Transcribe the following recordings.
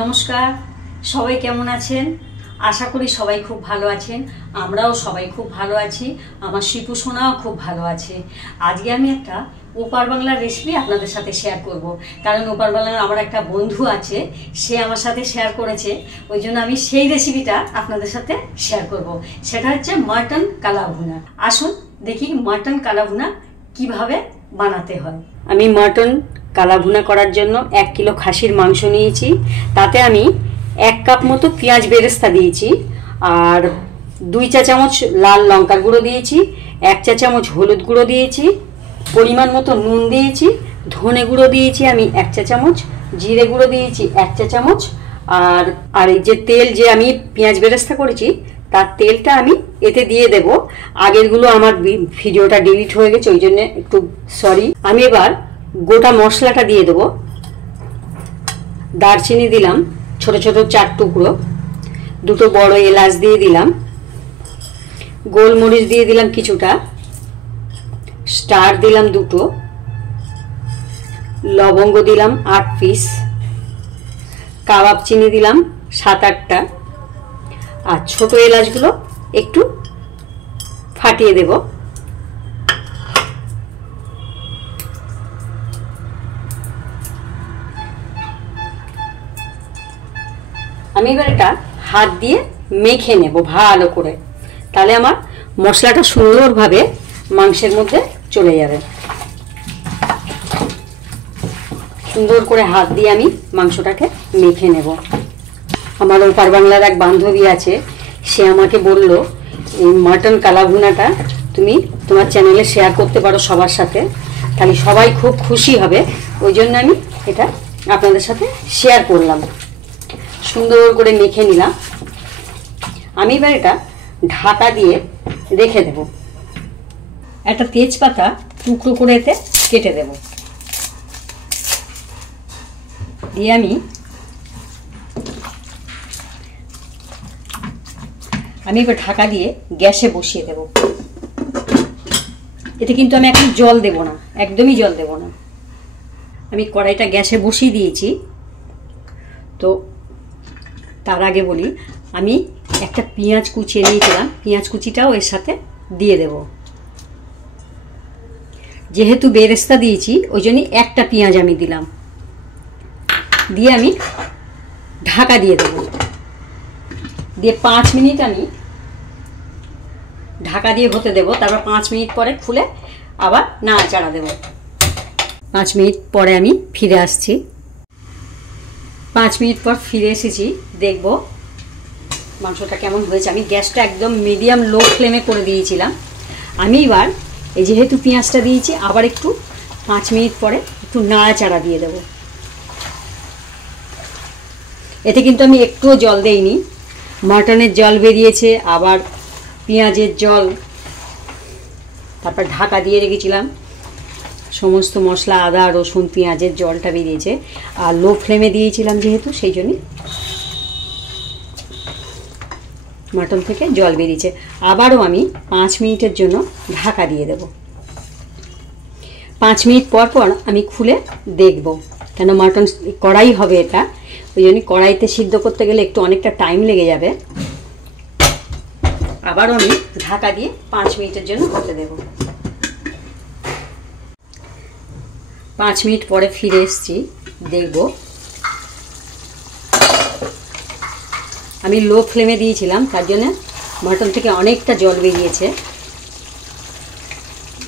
নমস্কার, সবাই কেমন আছেন? আশা করি সবাই খুব ভালো আছেন। আমরাও সবাই খুব ভালো আছি। আমার শিপু সোনাও খুব ভালো আছে। আজকে আমি একটা ওপার বাংলার রেসিপি আপনাদের সাথে শেয়ার করব, কারণ ওপার বাংলার আমার একটা বন্ধু আছে, সে আমার সাথে শেয়ার করেছে, ওই জন্য আমি সেই রেসিপিটা আপনাদের সাথে শেয়ার করব। সেটা হচ্ছে মাটন কালাভুনা। আসুন দেখি মাটন কালাভুনা কিভাবে বানাতে হয়। আমি মাটন কালাভুনা করার জন্য 1 কিলো খাসির মাংস নিয়েছি। তাতে আমি 1 কাপ মতো পেঁয়াজ বেরেস্তা দিয়েছি, আর 2 চা চামচ লাল লঙ্কার গুঁড়ো দিয়েছি, 1 চা চামচ হলুদ গুঁড়ো দিয়েছি, পরিমাণ মতো নুন দিয়েছি, ধনে গুঁড়ো দিয়েছি আমি 1 চা চামচ, জিরে গুঁড়ো দিয়েছি 1 চা চামচ, আর এই যে তেল যে আমি পেঁয়াজ বেরেস্তা করেছি তার তেলটা আমি এতে দিয়ে দেব। আগেরগুলো আমার ভিডিওটা ডিলিট হয়ে গেছে, ওই জন্য একটু সরি। আমি এবার গোটা মশলাটা দিয়ে দেব। দারচিনি দিলাম ছোট ছোট 4 টুকরো, 2টো বড় এলাচ দিয়ে দিলাম, গোলমরিচ দিয়ে দিলাম কিছুটা, স্টার দিলাম 2টো, লবঙ্গ দিলাম 8 পিস, কাবাব চিনি দিলাম 7-8টা, আর ছোট এলাচগুলো একটু ফাটিয়ে দেব। আমি এবার এটা হাত দিয়ে মেখে নেব ভালো করে, তাহলে আমার মশলাটা সুন্দরভাবে মাংসের মধ্যে চলে যাবে। সুন্দর করে হাত দিয়ে আমি মাংসটাকে মেখে নেব। আমার ওপার বাংলার এক বান্ধবী আছে, সে আমাকে বলল এই মাটন কালাভুনাটা তুমি তোমার চ্যানেলে শেয়ার করতে পারো সবার সাথে, তাহলে সবাই খুব খুশি হবে। ওই জন্য আমি এটা আপনাদের সাথে শেয়ার করলাম। সুন্দর করে মেখে নিলাম। আমি এবার এটা ঢাকা দিয়ে রেখে দেব। একটা তেজপাতা টুকরো করে এতে কেটে দেব, দিয়ে আমি এবার ঢাকা দিয়ে গ্যাসে বসিয়ে দেব। এতে কিন্তু আমি এখন জল দেব না, একদমই জল দেব না। আমি কড়াইটা গ্যাসে বসিয়ে দিয়েছি। তো তার আগে বলি, আমি একটা পেঁয়াজ কুচিয়ে নিয়েছিলাম, পেঁয়াজ কুচিটাও এর সাথে দিয়ে দেব। যেহেতু বেরেস্তা দিয়েছি ওই জন্য একটা পেঁয়াজ আমি দিলাম, দিয়ে আমি ঢাকা দিয়ে দেব। দিয়ে 5 মিনিট আমি ঢাকা দিয়ে হতে দেব। তারপর 5 মিনিট পরে খুলে আবার নাড়াচাড়া দেব। 5 মিনিট পরে আমি ফিরে আসছি। 5 মিনিট পর ফিরে এসেছি, দেখব মাংসটা কেমন হয়েছে। আমি গ্যাসটা একদম মিডিয়াম লো ফ্লেমে করে দিয়েছিলাম। আমি এবার এই যেহেতু পেঁয়াজটা দিয়েছি, আবার একটু 5 মিনিট পরে একটু নাড়াচাড়া দিয়ে দেব। এতে কিন্তু আমি একটুও জল দেইনি, মাটনের জল বেরিয়েছে, আবার পেঁয়াজের জল, তারপর ঢাকা দিয়ে রেখেছিলাম, সমস্ত মশলা আদা রসুন পেঁয়াজের জলটা বেরিয়েছে, আর লো ফ্লেমে দিয়েছিলাম যেহেতু সেই জন্যই মাটন থেকে জল বেরিয়েছে। আবারও আমি 5 মিনিটের জন্য ঢাকা দিয়ে দেব। 5 মিনিট পর পর আমি খুলে দেখব, কেন মাটন কড়াই হবে এটা, ওই জন্য কড়াইতে সিদ্ধ করতে গেলে একটু অনেকটা টাইম লেগে যাবে। আবারও আমি ঢাকা দিয়ে 5 মিনিটের জন্য হতে দেব। 5 মিনিট পরে ফিরে এসেছি, দেখব আমি লো ফ্লেমে দিয়েছিলাম, তার জন্য মাটন থেকে অনেকটা জল বেরিয়েছে।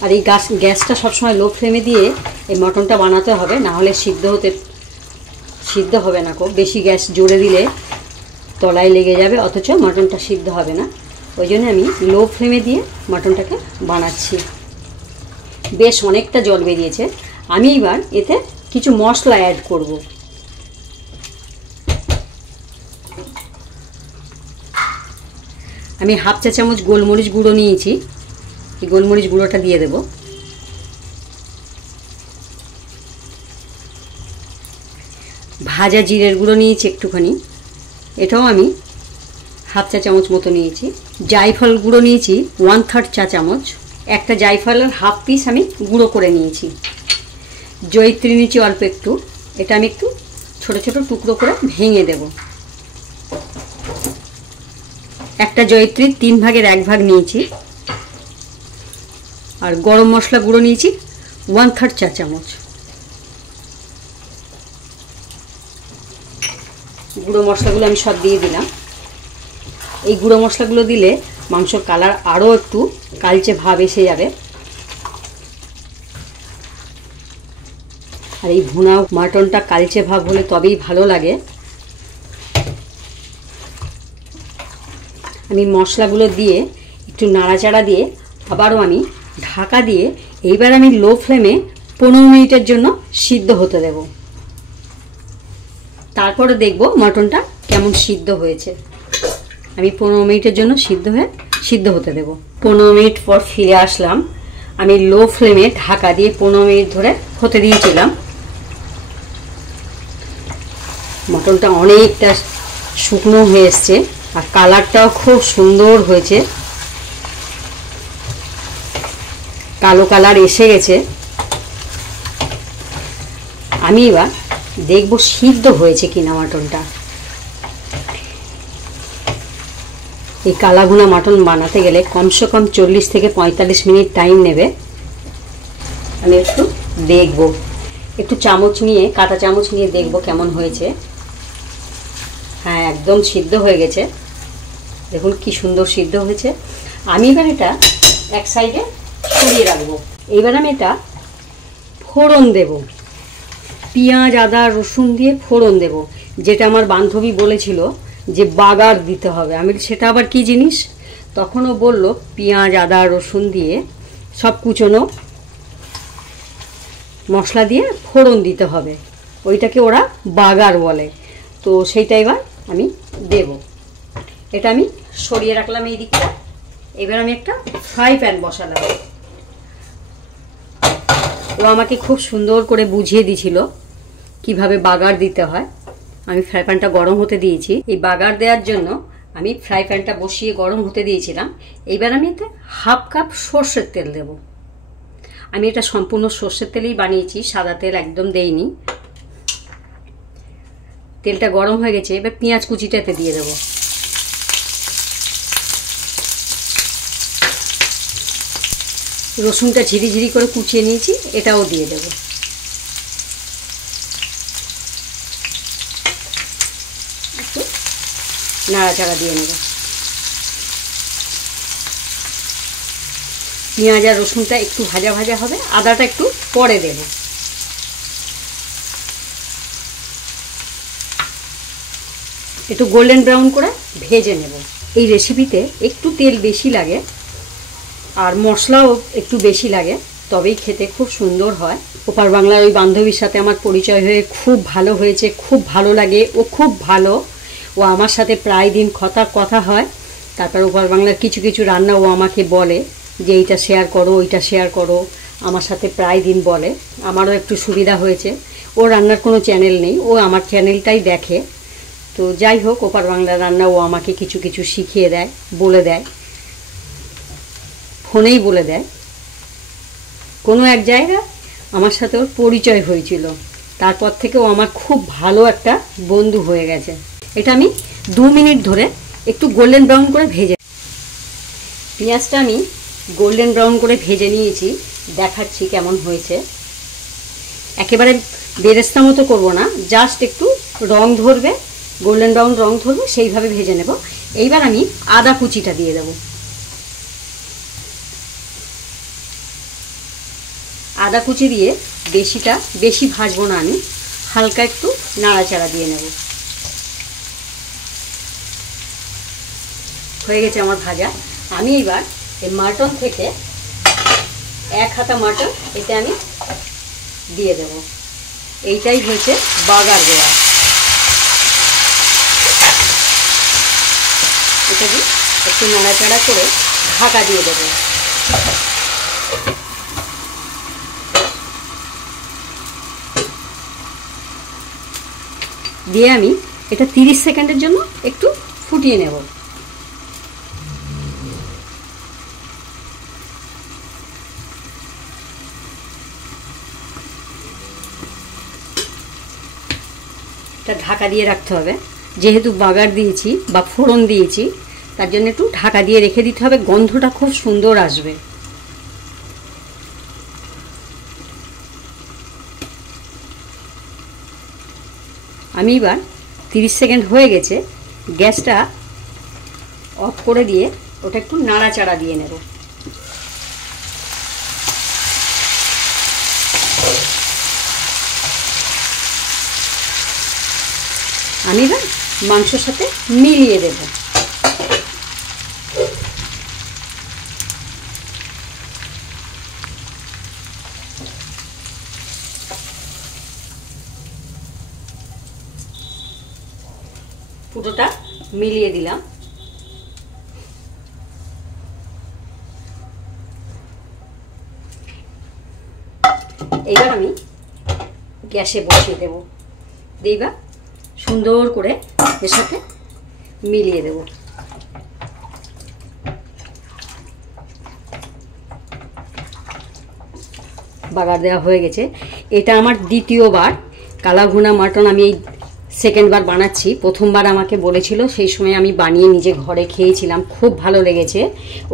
আর এই গ্যাসটা সবসময় লো ফ্লেমে দিয়ে এই মাটনটা বানাতে হবে, না হলে সিদ্ধ হবে না। খুব বেশি গ্যাস জোরে দিলে তলায় লেগে যাবে, অথচ মাটনটা সিদ্ধ হবে না। ওই জন্য আমি লো ফ্লেমে দিয়ে মাটনটাকে বানাচ্ছি। বেশ অনেকটা জল বেরিয়েছে। আমি এবার এতে কিছু মশলা অ্যাড করব। আমি 1/2 চা চামচ গোলমরিচ গুঁড়ো নিয়েছি, এই গোলমরিচ গুঁড়োটা দিয়ে দেব। ভাজা জিরের গুঁড়ো নিয়েছি একটুখানি, এটাও আমি 1/2 চা চামচ মতো নিয়েছি। জায়ফল গুঁড়ো নিয়েছি 1/3 চা চামচ, একটা জায়ফলের 1/2 পিস আমি গুঁড়ো করে নিয়েছি। জয়িত্রী নিয়েছি অল্প একটু, এটা আমি একটু ছোট ছোট টুকরো করে ভেঙে দেব। একটা জয়িত্রীর 3 ভাগের 1 ভাগ নিয়েছি। আর গরম মশলা গুঁড়ো নিয়েছি 1/3 চা চামচ। গুঁড়ো মশলাগুলো আমি সব দিয়ে দিলাম। এই গুঁড়ো মশলাগুলো দিলে মাংসর কালার আরও একটু কালচে ভাব এসে যাবে। আর এই ভুনা মাটনটা কালচে ভাব হলে তবেই ভালো লাগে। আমি মশলাগুলো দিয়ে একটু নাড়াচাড়া দিয়ে আবারও আমি ঢাকা দিয়ে এইবার আমি লো ফ্লেমে 15 মিনিটের জন্য সিদ্ধ হতে দেব। তারপরে দেখব মটনটা কেমন সিদ্ধ হয়েছে। আমি 15 মিনিটের জন্য সিদ্ধ হতে দেব। 15 মিনিট পর ফিরে আসলাম। আমি লো ফ্লেমে ঢাকা দিয়ে 15 মিনিট ধরে হতে দিয়েছিলাম। মটনটা অনেকটা শুকনো হয়ে এসছে আর কালারটাও খুব সুন্দর হয়েছে, কালো কালার এসে গেছে। আমি এবার দেখব সিদ্ধ হয়েছে কিনা মটনটা। এই কালাভুনা মটন বানাতে গেলে কমসে কম 40 থেকে 45 মিনিট টাইম নেবে। আমি একটু দেখব, একটু চামচ নিয়ে কাঁটা চামচ নিয়ে দেখব কেমন হয়েছে। হ্যাঁ, একদম সিদ্ধ হয়ে গেছে। দেখুন কি সুন্দর সিদ্ধ হয়েছে। আমি এবার এটা এক সাইডে সরিয়ে রাখবো। এবার আমি এটা ফোড়ন দেব, পেঁয়াজ আদা রসুন দিয়ে ফোড়ন দেব। যেটা আমার বান্ধবী বলেছিল যে বাগার দিতে হবে। আমি সেটা আবার কি জিনিস? তখনও বলল পেঁয়াজ আদা রসুন দিয়ে সব কুচনো মশলা দিয়ে ফোড়ন দিতে হবে, ওইটাকে ওরা বাগার বলে। তো সেইটা এবার আমি দেব। এটা আমি সরিয়ে রাখলাম এই দিকটা। এবার আমি একটা ফ্রাই প্যান বসালাম। ও আমাকে খুব সুন্দর করে বুঝিয়ে দিয়েছিল কিভাবে বাগার দিতে হয়। আমি ফ্রাই প্যানটা গরম হতে দিয়েছি। এই বাগার দেওয়ার জন্য আমি ফ্রাই প্যানটা বসিয়ে গরম হতে দিয়েছিলাম। এইবার আমি এতে 1/2 কাপ সর্ষের তেল দেব। আমি এটা সম্পূর্ণ সর্ষের তেলেই বানিয়েছি, সাদা তেল একদম দেইনি। তেলটা গরম হয়ে গেছে। এবার পেঁয়াজ কুচিটা এতে দিয়ে দেব। রসুনটা ঝিরিঝিরি করে কুচিয়ে নিয়েছি, এটাও দিয়ে দেব। একটু নাড়াচাড়া দিয়ে নেব। পেঁয়াজ আর রসুনটা একটু ভাজা ভাজা হবে, আদাটা একটু পরে দেব। একটু গোল্ডেন ব্রাউন করে ভেজে নেব। এই রেসিপিতে একটু তেল বেশি লাগে আর মশলাও একটু বেশি লাগে, তবেই খেতে খুব সুন্দর হয়। ওপার বাংলার ওই বান্ধবীর সাথে আমার পরিচয় হয়ে খুব ভালো হয়েছে, খুব ভালো লাগে। ও খুব ভালো, ও আমার সাথে প্রায় দিন কথা হয়। তারপর ওপার বাংলার কিছু কিছু রান্না ও আমাকে বলে যে এইটা শেয়ার করো, ওইটা শেয়ার করো। আমার সাথে প্রায় দিন বলে। আমারও একটু সুবিধা হয়েছে। ও রান্নার কোনো চ্যানেল নেই, ও আমার চ্যানেলটাই দেখে। তো যাই হোক, ওপার বাংলার রান্না ও আমাকে কিছু কিছু শিখিয়ে দেয়, বলে দেয়, ফোনেই বলে দেয়। কোনো এক জায়গায় আমার সাথে ওর পরিচয় হয়েছিল, তারপর থেকে ও আমার খুব ভালো একটা বন্ধু হয়ে গেছে। এটা আমি 2 মিনিট ধরে একটু গোল্ডেন ব্রাউন করে ভেজে, পেঁয়াজটা আমি গোল্ডেন ব্রাউন করে ভেজে নিয়েছি। দেখাচ্ছি কেমন হয়েছে। একেবারে বেরেস্তা মতো করবো না, জাস্ট একটু রং ধরবে, গোল্ডেন ব্রাউন রং ধরবে, সেইভাবে ভেজে নেব। এইবার আমি আদা কুচিটা দিয়ে দেব। আদা কুচি দিয়ে বেশি ভাজবো না, আমি হালকা একটু নাড়াচাড়া দিয়ে নেব। হয়ে গেছে আমার ভাজা। আমি এবার এই মাটন থেকে 1 হাতা মাটন এতে আমি দিয়ে দেব। এইটাই হয়েছে বাগার দেওয়া। এটা দিয়ে একটু নাড়াচাড়া করে ঢাকা দিয়ে দেব। দিয়ে আমি এটা 30 সেকেন্ডের জন্য একটু ফুটিয়ে নেব। এটা ঢাকা দিয়ে রাখতে হবে, যেহেতু বাগার দিয়েছি বা ফোড়ন দিয়েছি তার জন্য একটু ঢাকা দিয়ে রেখে দিতে হবে, গন্ধটা খুব সুন্দর আসবে। আমি এবার 30 সেকেন্ড হয়ে গেছে, গ্যাসটা অফ করে দিয়ে ওটা একটু নাড়াচাড়া দিয়ে নেব। আমি এবার মাংসর সাথে মিলিয়ে দেব। পুরোটা মিলিয়ে দিলাম। এবার আমি গ্যাসে বসিয়ে দেব, এইবার সুন্দর করে এর সাথে মিলিয়ে দেব। বাগার দেওয়া হয়ে গেছে। এটা আমার দ্বিতীয়বার কালা ভুনা মাটন, আমি এই সেকেন্ডবার বানাচ্ছি। প্রথমবার আমাকে বলেছিল, সেই সময় আমি বানিয়ে নিজে ঘরে খেয়েছিলাম, খুব ভালো লেগেছে।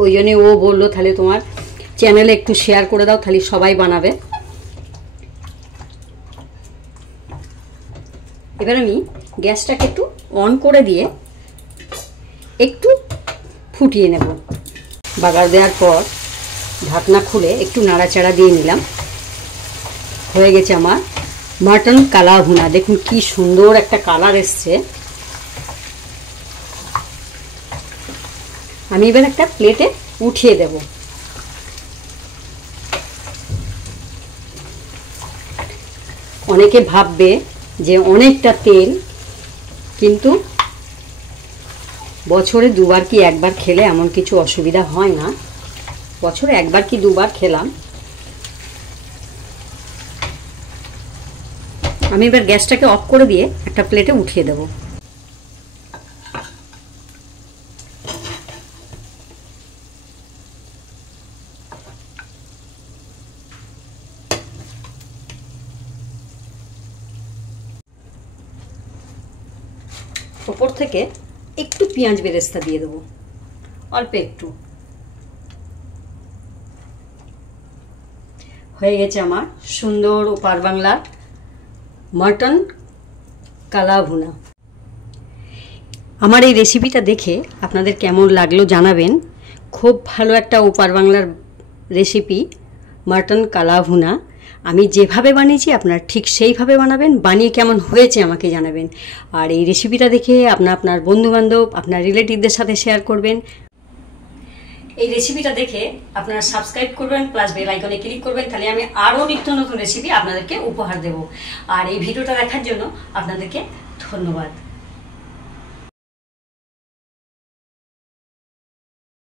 ওই জন্যে ও বললো তাহলে তোমার চ্যানেলে একটু শেয়ার করে দাও, তাহলে সবাই বানাবে। এবার আমি গ্যাসটাকে একটু অন করে দিয়ে একটু ফুটিয়ে নেব। বাগার দেওয়ার পর ঢাকনা খুলে একটু নাড়াচাড়া দিয়ে নিলাম। হয়ে গেছে আমার মাটন কালা ভুনা। দেখুন কি সুন্দর একটা কালার এসছে। আমি এবার একটা প্লেটে উঠিয়ে দেব। অনেকে ভাববে যে অনেকটা তেল, কিন্তু বছরে দুবার কি একবার খেলে এমন কিছু অসুবিধা হয় না। বছরে একবার কি দুবার খেলাম। আমি এবার গ্যাসটাকে অফ করে দিয়ে একটা প্লেটে উঠিয়ে দেব। ওপর থেকে একটু পেঁয়াজ বেরেস্তা দিয়ে দেবো, অল্প একটু। হয়ে গেছে আমার সুন্দর ওপার বাংলার মাটন কালা ভুনা। আমার এই রেসিপিটা দেখে আপনাদের কেমন লাগলো জানাবেন। খুব ভালো একটা ওপার বাংলার রেসিপি মাটন কালা ভুনা। আমি যেভাবে বানিয়েছি আপনারা ঠিক সেইভাবে বানাবেন, বানিয়ে কেমন হয়েছে আমাকে জানাবেন। আর এই রেসিপিটা দেখে আপনার বন্ধুবান্ধব, আপনার রিলেটিভদের সাথে শেয়ার করবেন। এই রেসিপিটা দেখে আপনারা সাবস্ক্রাইব করবেন, প্লাস বেল আইকনে ক্লিক করবেন, তাহলে আমি আরও নিত্য নতুন রেসিপি আপনাদেরকে উপহার দেব। আর এই ভিডিওটা দেখার জন্য আপনাদেরকে ধন্যবাদ।